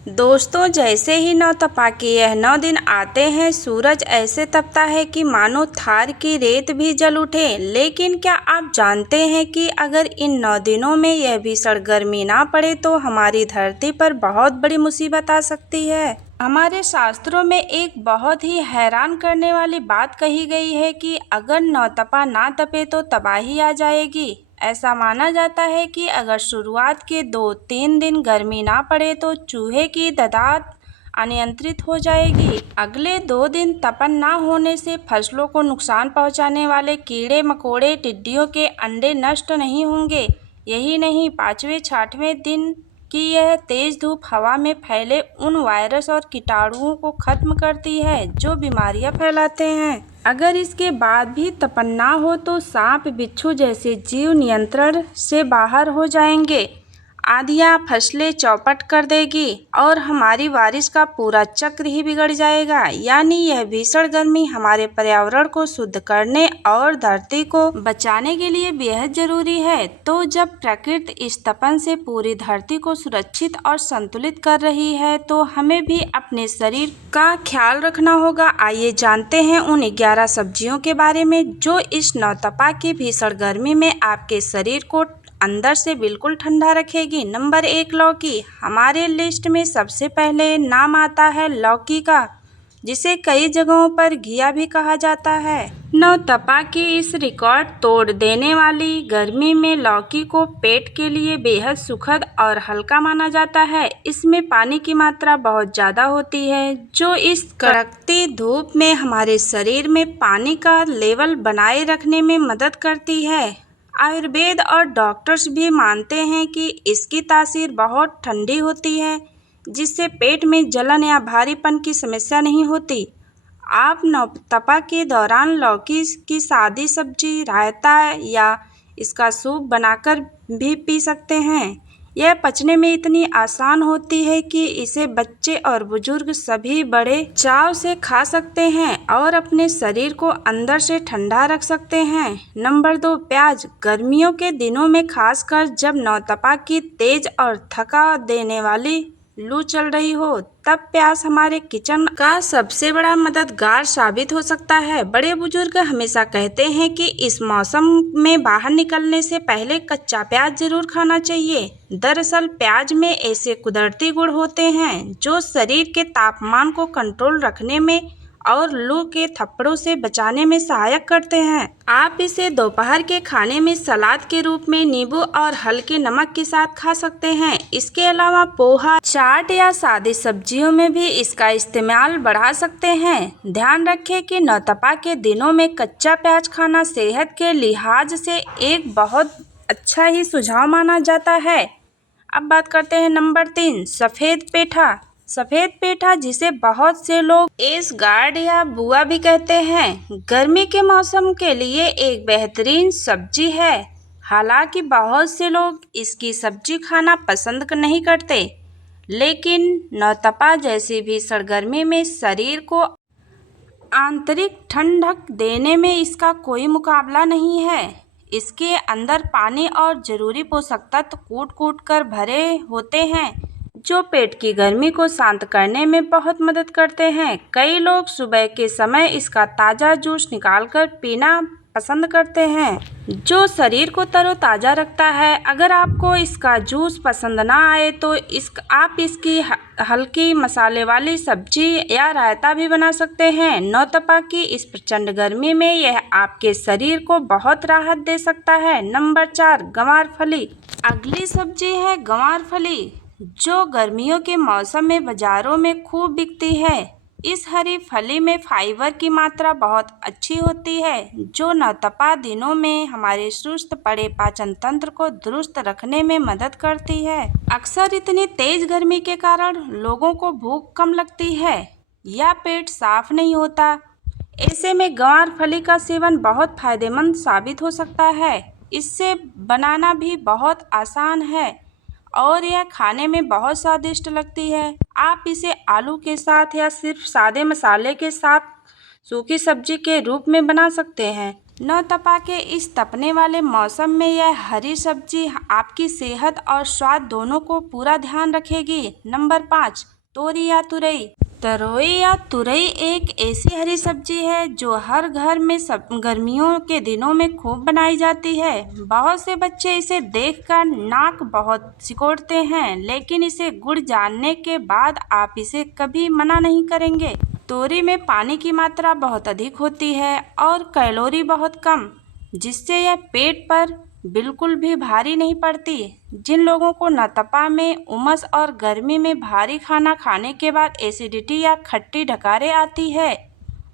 दोस्तों, जैसे ही नौतपा के यह 9 दिन आते हैं, सूरज ऐसे तपता है कि मानो थार की रेत भी जल उठे। लेकिन क्या आप जानते हैं कि अगर इन 9 दिनों में यह भीषण गर्मी ना पड़े तो हमारी धरती पर बहुत बड़ी मुसीबत आ सकती है। हमारे शास्त्रों में एक बहुत ही हैरान करने वाली बात कही गई है कि अगर नौतपा ना तपे तो तबाही आ जाएगी। ऐसा माना जाता है कि अगर शुरुआत के 2-3 दिन गर्मी ना पड़े तो चूहे की तादाद अनियंत्रित हो जाएगी। अगले 2 दिन तपन ना होने से फसलों को नुकसान पहुंचाने वाले कीड़े मकोड़े टिड्डियों के अंडे नष्ट नहीं होंगे। यही नहीं, 5वें-6वें दिन की यह तेज धूप हवा में फैले उन वायरस और कीटाणुओं को खत्म करती है जो बीमारियां फैलाते हैं। अगर इसके बाद भी तपन ना हो तो सांप बिच्छू जैसे जीव नियंत्रण से बाहर हो जाएंगे, आंधियां फसलें चौपट कर देगी और हमारी बारिश का पूरा चक्र ही बिगड़ जाएगा। यानी यह भीषण गर्मी हमारे पर्यावरण को शुद्ध करने और धरती को बचाने के लिए बेहद जरूरी है। तो जब प्रकृति इस तपन से पूरी धरती को सुरक्षित और संतुलित कर रही है तो हमें भी अपने शरीर का ख्याल रखना होगा। आइए जानते हैं उन 11 सब्जियों के बारे में जो इस नौतपा की भीषण गर्मी में आपके शरीर को अंदर से बिल्कुल ठंडा रखेगी। नंबर 1, लौकी। हमारे लिस्ट में सबसे पहले नाम आता है लौकी का, जिसे कई जगहों पर घिया भी कहा जाता है। नौतपा की इस रिकॉर्ड तोड़ देने वाली गर्मी में लौकी को पेट के लिए बेहद सुखद और हल्का माना जाता है। इसमें पानी की मात्रा बहुत ज़्यादा होती है जो इस कड़कती धूप में हमारे शरीर में पानी का लेवल बनाए रखने में मदद करती है। आयुर्वेद और डॉक्टर्स भी मानते हैं कि इसकी तासीर बहुत ठंडी होती है, जिससे पेट में जलन या भारीपन की समस्या नहीं होती। आप नौतपा के दौरान लौकी की सादी सब्जी, रायता या इसका सूप बनाकर भी पी सकते हैं। यह पचने में इतनी आसान होती है कि इसे बच्चे और बुजुर्ग सभी बड़े चाव से खा सकते हैं और अपने शरीर को अंदर से ठंडा रख सकते हैं। नंबर 2, प्याज। गर्मियों के दिनों में खासकर जब नौतपा की तेज और थका देने वाली लू चल रही हो, तब प्याज हमारे किचन का सबसे बड़ा मददगार साबित हो सकता है। बड़े बुजुर्ग हमेशा कहते हैं कि इस मौसम में बाहर निकलने से पहले कच्चा प्याज जरूर खाना चाहिए। दरअसल प्याज में ऐसे कुदरती गुण होते हैं जो शरीर के तापमान को कंट्रोल रखने में और लू के थप्पड़ों से बचाने में सहायक करते हैं। आप इसे दोपहर के खाने में सलाद के रूप में नींबू और हल्के नमक के साथ खा सकते हैं। इसके अलावा पोहा, चाट या सादी सब्जियों में भी इसका इस्तेमाल बढ़ा सकते हैं। ध्यान रखें कि नौतपा के दिनों में कच्चा प्याज खाना सेहत के लिहाज से एक बहुत अच्छा ही सुझाव माना जाता है। अब बात करते हैं नंबर 3, सफ़ेद पेठा। सफ़ेद पेठा, जिसे बहुत से लोग एस गार्ड या बुआ भी कहते हैं, गर्मी के मौसम के लिए एक बेहतरीन सब्जी है। हालांकि बहुत से लोग इसकी सब्जी खाना पसंद नहीं करते, लेकिन नौतपा जैसी भीषण गर्मी में शरीर को आंतरिक ठंडक देने में इसका कोई मुकाबला नहीं है। इसके अंदर पानी और जरूरी पोषक तत्व कूट-कूट कर भरे होते हैं जो पेट की गर्मी को शांत करने में बहुत मदद करते हैं। कई लोग सुबह के समय इसका ताज़ा जूस निकालकर पीना पसंद करते हैं, जो शरीर को तरोताज़ा रखता है। अगर आपको इसका जूस पसंद ना आए तो आप इसकी हल्की मसाले वाली सब्जी या रायता भी बना सकते हैं। नौतपा की इस प्रचंड गर्मी में यह आपके शरीर को बहुत राहत दे सकता है। नंबर 4, गंवार फली। अगली सब्जी है गंवार फली, जो गर्मियों के मौसम में बाज़ारों में खूब बिकती है। इस हरी फली में फाइबर की मात्रा बहुत अच्छी होती है, जो नौतपा दिनों में हमारे सुस्त पड़े पाचन तंत्र को दुरुस्त रखने में मदद करती है। अक्सर इतनी तेज गर्मी के कारण लोगों को भूख कम लगती है या पेट साफ नहीं होता। ऐसे में गंवार फली का सेवन बहुत फायदेमंद साबित हो सकता है। इससे बनाना भी बहुत आसान है और यह खाने में बहुत स्वादिष्ट लगती है। आप इसे आलू के साथ या सिर्फ सादे मसाले के साथ सूखी सब्जी के रूप में बना सकते हैं। नौतपा के इस तपने वाले मौसम में यह हरी सब्जी आपकी सेहत और स्वाद दोनों को पूरा ध्यान रखेगी। नंबर 5, तोरी या तुरई। तरोई या तुरई एक ऐसी हरी सब्जी है जो हर घर में गर्मियों के दिनों में खूब बनाई जाती है। बहुत से बच्चे इसे देखकर नाक बहुत सिकोड़ते हैं, लेकिन इसे गुण जानने के बाद आप इसे कभी मना नहीं करेंगे। तोरी में पानी की मात्रा बहुत अधिक होती है और कैलोरी बहुत कम, जिससे यह पेट पर बिल्कुल भी भारी नहीं पड़ती। जिन लोगों को नौतपा में उमस और गर्मी में भारी खाना खाने के बाद एसिडिटी या खट्टी डकारें आती है,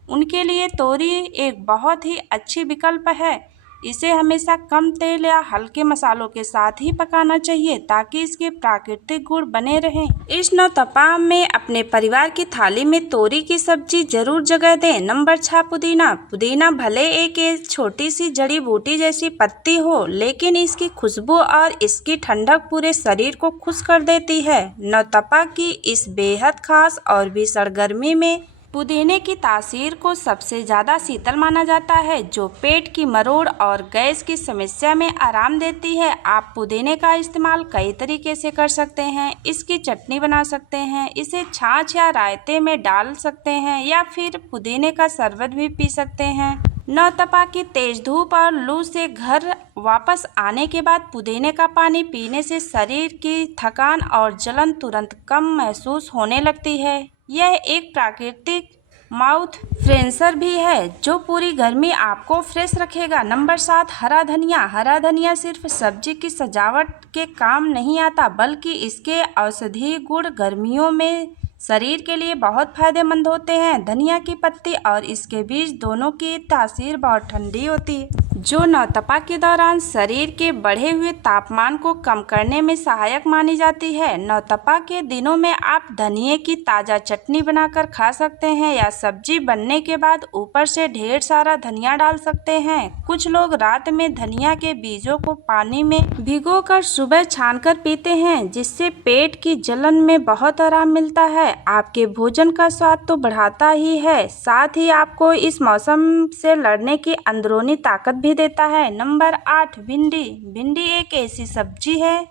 उनके लिए तोरी एक बहुत ही अच्छी विकल्प है। इसे हमेशा कम तेल या हल्के मसालों के साथ ही पकाना चाहिए ताकि इसके प्राकृतिक गुण बने रहें। इस नौतपा में अपने परिवार की थाली में तोरी की सब्जी जरूर जगह दें। नंबर 6, पुदीना। पुदीना भले एक छोटी सी जड़ी बूटी जैसी पत्ती हो, लेकिन इसकी खुशबू और इसकी ठंडक पूरे शरीर को खुश कर देती है। नौतपा की इस बेहद खास और भीषण गर्मी में पुदीने की तासीर को सबसे ज़्यादा शीतल माना जाता है, जो पेट की मरोड़ और गैस की समस्या में आराम देती है। आप पुदीने का इस्तेमाल कई तरीके से कर सकते हैं। इसकी चटनी बना सकते हैं, इसे छाछ या रायते में डाल सकते हैं, या फिर पुदीने का शरबत भी पी सकते हैं। नौतपा की तेज धूप और लू से घर वापस आने के बाद पुदीने का पानी पीने से शरीर की थकान और जलन तुरंत कम महसूस होने लगती है। यह एक प्राकृतिक माउथ फ्रेशनर भी है जो पूरी गर्मी आपको फ्रेश रखेगा। नंबर 7, हरा धनिया। हरा धनिया सिर्फ सब्जी की सजावट के काम नहीं आता, बल्कि इसके औषधीय गुण गर्मियों में शरीर के लिए बहुत फायदेमंद होते हैं। धनिया की पत्ती और इसके बीज दोनों की तासीर बहुत ठंडी होती है, जो नौतपा के दौरान शरीर के बढ़े हुए तापमान को कम करने में सहायक मानी जाती है। नौतपा के दिनों में आप धनिये की ताज़ा चटनी बनाकर खा सकते हैं, या सब्जी बनने के बाद ऊपर से ढेर सारा धनिया डाल सकते हैं। कुछ लोग रात में धनिया के बीजों को पानी में भिगोकर सुबह छानकर पीते हैं, जिससे पेट की जलन में बहुत आराम मिलता है। आपके भोजन का स्वाद तो बढ़ाता ही है, साथ ही आपको इस मौसम से लड़ने की अंदरूनी ताकत भी देता है। नंबर 8, भिंडी। भिंडी एक ऐसी सब्जी है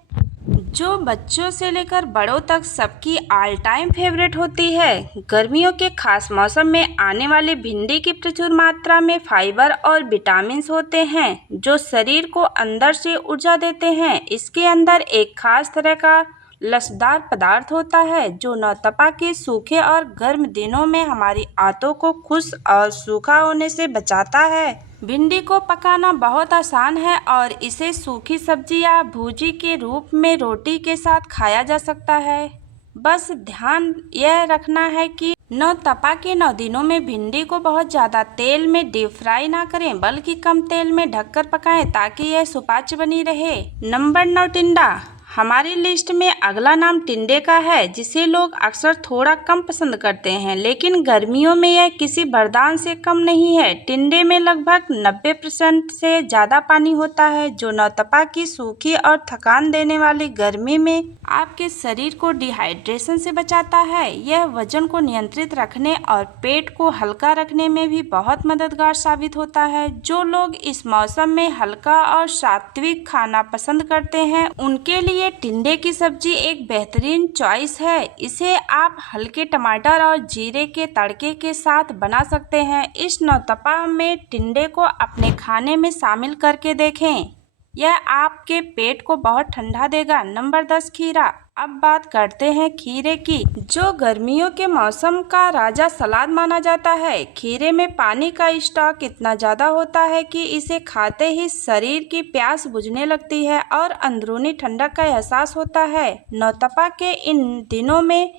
जो बच्चों से लेकर बड़ों तक सबकी ऑल टाइम फेवरेट होती है। गर्मियों के खास मौसम में आने वाली भिंडी की प्रचुर मात्रा में फाइबर और विटामिन्स होते हैं, जो शरीर को अंदर से ऊर्जा देते हैं। इसके अंदर एक खास तरह का लसदार पदार्थ होता है जो नौतपा के सूखे और गर्म दिनों में हमारी आंतों को खुश और सूखा होने से बचाता है। भिंडी को पकाना बहुत आसान है और इसे सूखी सब्जी या भुजी के रूप में रोटी के साथ खाया जा सकता है। बस ध्यान यह रखना है कि नौतपा के 9 दिनों में भिंडी को बहुत ज़्यादा तेल में डीप फ्राई ना करें, बल्कि कम तेल में ढककर पकाएं ताकि यह सुपाच्य बनी रहे। नंबर 9, टिंडा। हमारी लिस्ट में अगला नाम टिंडे का है, जिसे लोग अक्सर थोड़ा कम पसंद करते हैं, लेकिन गर्मियों में यह किसी वरदान से कम नहीं है। टिंडे में लगभग 90% से ज़्यादा पानी होता है, जो नौतपा की सूखी और थकान देने वाली गर्मी में आपके शरीर को डिहाइड्रेशन से बचाता है। यह वजन को नियंत्रित रखने और पेट को हल्का रखने में भी बहुत मददगार साबित होता है। जो लोग इस मौसम में हल्का और सात्विक खाना पसंद करते हैं, उनके लिए टिंडे की सब्जी एक बेहतरीन चॉइस है। इसे आप हल्के टमाटर और जीरे के तड़के के साथ बना सकते हैं। इस नौतपा में टिंडे को अपने खाने में शामिल करके देखें, यह आपके पेट को बहुत ठंडा देगा। नंबर 10, खीरा। अब बात करते हैं खीरे की, जो गर्मियों के मौसम का राजा सलाद माना जाता है। खीरे में पानी का स्टॉक इतना ज़्यादा होता है कि इसे खाते ही शरीर की प्यास बुझने लगती है और अंदरूनी ठंडक का एहसास होता है। नौतपा के इन दिनों में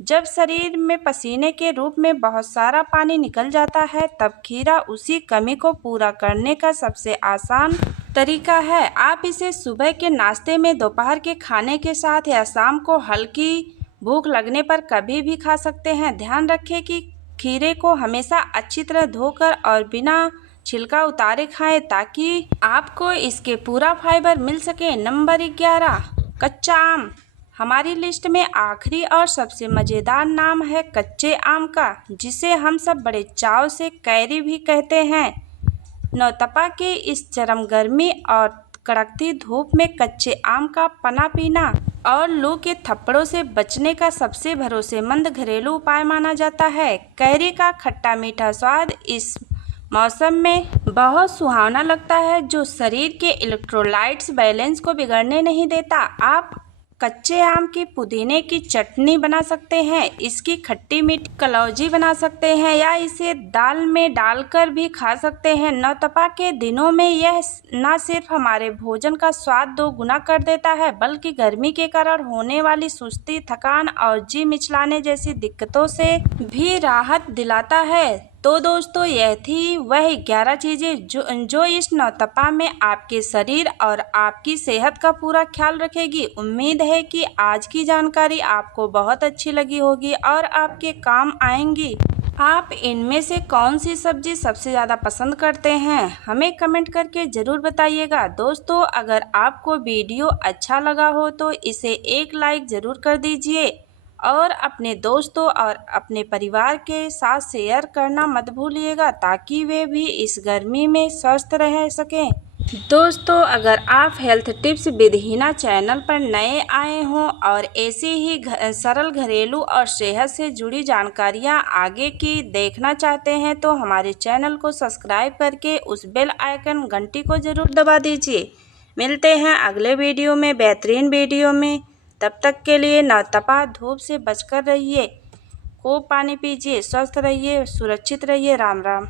जब शरीर में पसीने के रूप में बहुत सारा पानी निकल जाता है, तब खीरा उसी कमी को पूरा करने का सबसे आसान तरीका है। आप इसे सुबह के नाश्ते में, दोपहर के खाने के साथ या शाम को हल्की भूख लगने पर कभी भी खा सकते हैं। ध्यान रखें कि खीरे को हमेशा अच्छी तरह धोकर और बिना छिलका उतारे खाएं ताकि आपको इसके पूरा फाइबर मिल सके। नंबर 11, कच्चा आम। हमारी लिस्ट में आखिरी और सबसे मज़ेदार नाम है कच्चे आम का, जिसे हम सब बड़े चाव से कैरी भी कहते हैं। नौतपा के इस चरम गर्मी और कड़कती धूप में कच्चे आम का पन्ना पीना और लू के थप्पड़ों से बचने का सबसे भरोसेमंद घरेलू उपाय माना जाता है। कैरी का खट्टा मीठा स्वाद इस मौसम में बहुत सुहावना लगता है, जो शरीर के इलेक्ट्रोलाइट्स बैलेंस को बिगड़ने नहीं देता। आप कच्चे आम की पुदीने की चटनी बना सकते हैं, इसकी खट्टी मीठी कलौजी बना सकते हैं या इसे दाल में डालकर भी खा सकते हैं। नौतपा के दिनों में यह न सिर्फ हमारे भोजन का स्वाद दोगुना कर देता है, बल्कि गर्मी के कारण होने वाली सुस्ती, थकान और जी मिचलाने जैसी दिक्कतों से भी राहत दिलाता है। तो दोस्तों, यह थी वह 11 चीज़ें जो इस नौतपा में आपके शरीर और आपकी सेहत का पूरा ख्याल रखेगी। उम्मीद है कि आज की जानकारी आपको बहुत अच्छी लगी होगी और आपके काम आएंगी। आप इनमें से कौन सी सब्जी सबसे ज़्यादा पसंद करते हैं, हमें कमेंट करके ज़रूर बताइएगा। दोस्तों, अगर आपको वीडियो अच्छा लगा हो तो इसे एक लाइक ज़रूर कर दीजिए और अपने दोस्तों और अपने परिवार के साथ शेयर करना मत भूलिएगा, ताकि वे भी इस गर्मी में स्वस्थ रह सकें। दोस्तों, अगर आप health tips with Hina channel पर नए आए हों और ऐसी ही सरल घरेलू और सेहत से जुड़ी जानकारियां आगे की देखना चाहते हैं, तो हमारे चैनल को सब्सक्राइब करके उस बेल आइकन घंटी को ज़रूर दबा दीजिए। मिलते हैं अगले वीडियो में, बेहतरीन वीडियो में। तब तक के लिए नौतपा धूप से बचकर रहिए, खूब पानी पीजिए, स्वस्थ रहिए, सुरक्षित रहिए। राम राम।